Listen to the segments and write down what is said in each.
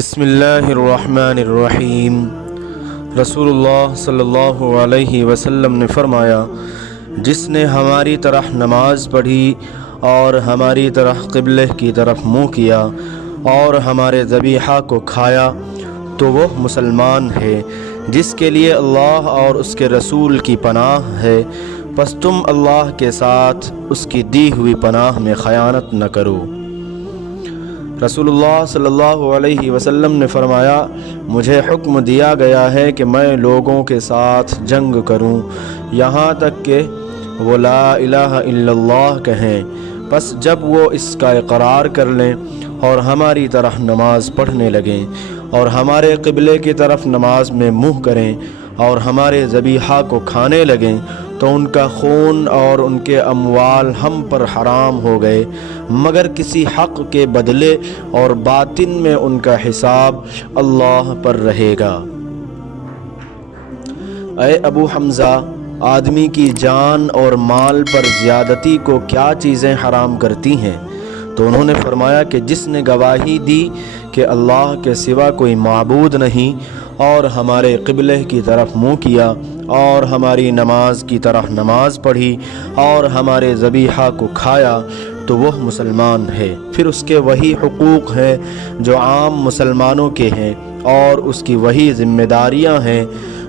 بسم اللہ الرحمن الرحیم۔ رسول اللہ صلی اللہ علیہ وسلم نے فرمایا، جس نے ہماری طرح نماز پڑھی اور ہماری طرح قبلہ کی طرف منہ کیا اور ہمارے ذبیحہ کو کھایا تو وہ مسلمان ہے جس کے لیے اللہ اور اس کے رسول کی پناہ ہے، پس تم اللہ کے ساتھ اس کی دی ہوئی پناہ میں خیانت نہ کرو۔ رسول اللہ صلی اللہ علیہ وسلم نے فرمایا، مجھے حکم دیا گیا ہے کہ میں لوگوں کے ساتھ جنگ کروں یہاں تک کہ وہ لا الہ الا اللہ کہیں، پس جب وہ اس کا اقرار کر لیں اور ہماری طرح نماز پڑھنے لگیں اور ہمارے قبلے کی طرف نماز میں منہ کریں اور ہمارے ذبیحہ کو کھانے لگیں تو ان کا خون اور ان کے اموال ہم پر حرام ہو گئے، مگر کسی حق کے بدلے اور باطن میں ان کا حساب اللہ پر رہے گا۔ اے ابو حمزہ، آدمی کی جان اور مال پر زیادتی کو کیا چیزیں حرام کرتی ہیں؟ تو انہوں نے فرمایا کہ جس نے گواہی دی کہ اللہ کے سوا کوئی معبود نہیں اور ہمارے قبلہ کی طرف منہ کیا اور ہماری نماز کی طرح نماز پڑھی اور ہمارے ذبیحہ کو کھایا تو وہ مسلمان ہے۔ پھر اس کے وہی حقوق ہیں جو عام مسلمانوں کے ہیں اور اس کی وہی ذمہ داریاں ہیں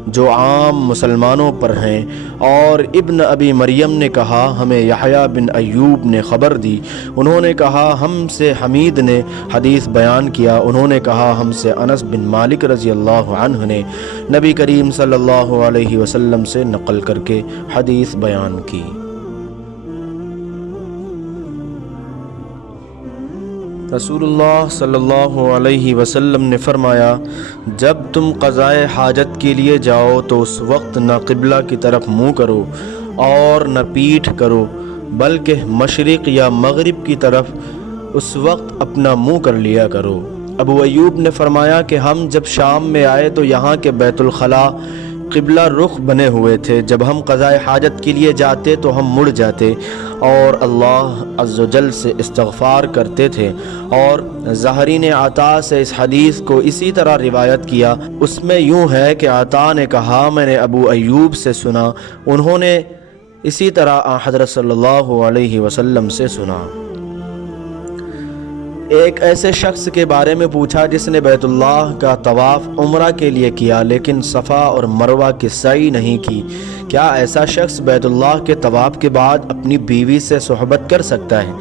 جو عام مسلمانوں پر ہیں۔ اور ابن ابی مریم نے کہا، ہمیں یحییٰ بن ایوب نے خبر دی، انہوں نے کہا ہم سے حمید نے حدیث بیان کیا، انہوں نے کہا ہم سے انس بن مالک رضی اللہ عنہ نے نبی کریم صلی اللہ علیہ وسلم سے نقل کر کے حدیث بیان کی۔ رسول اللہ صلی اللہ علیہ وسلم نے فرمایا، جب تم قضائے حاجت کے لیے جاؤ تو اس وقت نہ قبلہ کی طرف منہ کرو اور نہ پیٹھ کرو، بلکہ مشرق یا مغرب کی طرف اس وقت اپنا منہ کر لیا کرو۔ ابو ایوب نے فرمایا کہ ہم جب شام میں آئے تو یہاں کے بیت الخلاء قبلہ رخ بنے ہوئے تھے، جب ہم قضائے حاجت کے لیے جاتے تو ہم مڑ جاتے اور اللہ عز و جل سے استغفار کرتے تھے۔ اور زہری نے عطا سے اس حدیث کو اسی طرح روایت کیا، اس میں یوں ہے کہ عطا نے کہا میں نے ابو ایوب سے سنا، انہوں نے اسی طرح حضرت صلی اللہ علیہ وسلم سے سنا۔ ایک ایسے شخص کے بارے میں پوچھا جس نے بیت اللہ کا طواف عمرہ کے لیے کیا لیکن صفا اور مروہ کی سعی نہیں کی، کیا ایسا شخص بیت اللہ کے طواف کے بعد اپنی بیوی سے صحبت کر سکتا ہے؟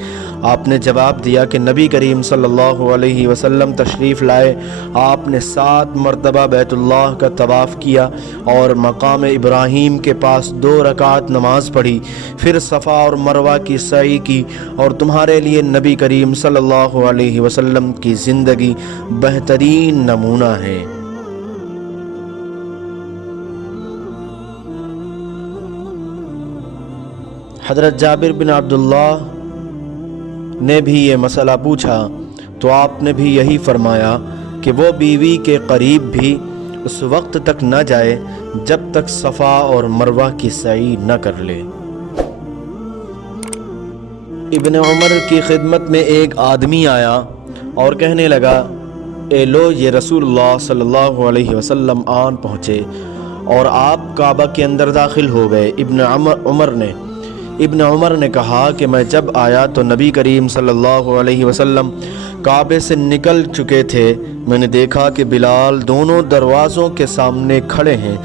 آپ نے جواب دیا کہ نبی کریم صلی اللہ علیہ وسلم تشریف لائے، آپ نے 7 مرتبہ بیت اللہ کا طواف کیا اور مقام ابراہیم کے پاس 2 رکعت نماز پڑھی، پھر صفا اور مروہ کی سعی کی، اور تمہارے لیے نبی کریم صلی اللہ علیہ وسلم کی زندگی بہترین نمونہ ہے۔ حضرت جابر بن عبداللہ نے بھی یہ مسئلہ پوچھا تو آپ نے بھی یہی فرمایا کہ وہ بیوی کے قریب بھی اس وقت تک نہ جائے جب تک صفا اور مروہ کی سعی نہ کر لے۔ ابن عمر کی خدمت میں ایک آدمی آیا اور کہنے لگا، اے لو یہ رسول اللہ صلی اللہ علیہ وسلم آن پہنچے اور آپ کعبہ کے اندر داخل ہو گئے۔ ابن عمر نے کہا کہ میں جب آیا تو نبی کریم صلی اللہ علیہ وسلم کعبے سے نکل چکے تھے، میں نے دیکھا کہ بلال دونوں دروازوں کے سامنے کھڑے ہیں۔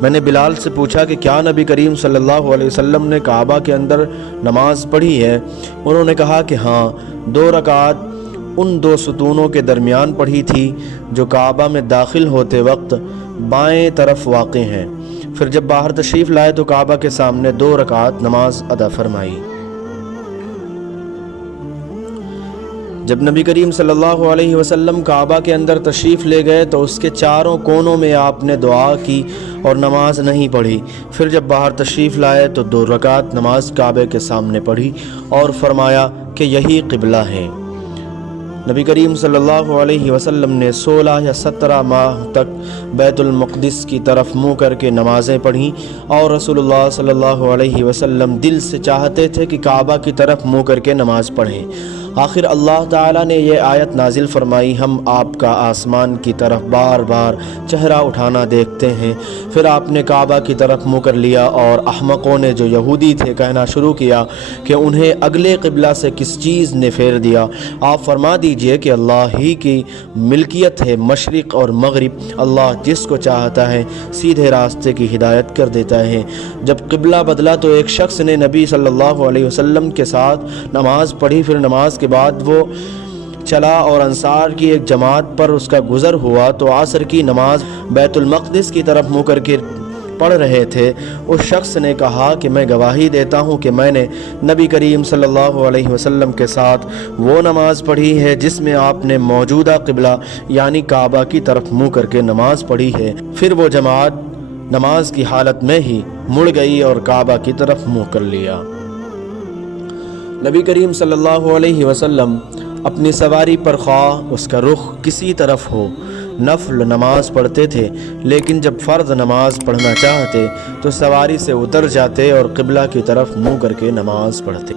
میں نے بلال سے پوچھا کہ کیا نبی کریم صلی اللہ علیہ وسلم نے کعبہ کے اندر نماز پڑھی ہے؟ انہوں نے کہا کہ ہاں، 2 رکعت ان 2 ستونوں کے درمیان پڑھی تھی جو کعبہ میں داخل ہوتے وقت بائیں طرف واقع ہیں۔ پھر جب باہر تشریف لائے تو کعبہ کے سامنے 2 رکعت نماز ادا فرمائی۔ جب نبی کریم صلی اللہ علیہ وسلم کعبہ کے اندر تشریف لے گئے تو اس کے چاروں کونوں میں آپ نے دعا کی اور نماز نہیں پڑھی۔ پھر جب باہر تشریف لائے تو 2 رکعت نماز کعبے کے سامنے پڑھی اور فرمایا کہ یہی قبلہ ہے۔ نبی کریم صلی اللہ علیہ وسلم نے 16 یا 17 ماہ تک بیت المقدس کی طرف منہ کر کے نمازیں پڑھیں، اور رسول اللہ صلی اللہ علیہ وسلم دل سے چاہتے تھے کہ کعبہ کی طرف منہ کر کے نماز پڑھیں، آخر اللہ تعالیٰ نے یہ آیت نازل فرمائی، ہم آپ کا آسمان کی طرف بار بار چہرہ اٹھانا دیکھتے ہیں۔ پھر آپ نے کعبہ کی طرف منہ کر لیا اور احمقوں نے جو یہودی تھے کہنا شروع کیا کہ انہیں اگلے قبلہ سے کس چیز نے پھیر دیا۔ آپ فرما دیجئے کہ اللہ ہی کی ملکیت ہے مشرق اور مغرب، اللہ جس کو چاہتا ہے سیدھے راستے کی ہدایت کر دیتا ہے۔ جب قبلہ بدلا تو ایک شخص نے نبی صلی اللہ علیہ وسلم کے ساتھ نماز پڑھی، پھر نماز کے بعد وہ چلا اور انصار کی ایک جماعت پر اس کا گزر ہوا تو عصر کی نماز بیت المقدس کی طرف منہ کر کے پڑھ رہے تھے۔ اس شخص نے کہا کہ میں گواہی دیتا ہوں کہ میں نے نبی کریم صلی اللہ علیہ وسلم کے ساتھ وہ نماز پڑھی ہے جس میں آپ نے موجودہ قبلہ یعنی کعبہ کی طرف منہ کر کے نماز پڑھی ہے۔ پھر وہ جماعت نماز کی حالت میں ہی مڑ گئی اور کعبہ کی طرف منہ کر لیا۔ نبی کریم صلی اللہ علیہ وسلم اپنی سواری پر خواہ اس کا رخ کسی طرف ہو نفل نماز پڑھتے تھے، لیکن جب فرض نماز پڑھنا چاہتے تو سواری سے اتر جاتے اور قبلہ کی طرف منہ کر کے نماز پڑھتے۔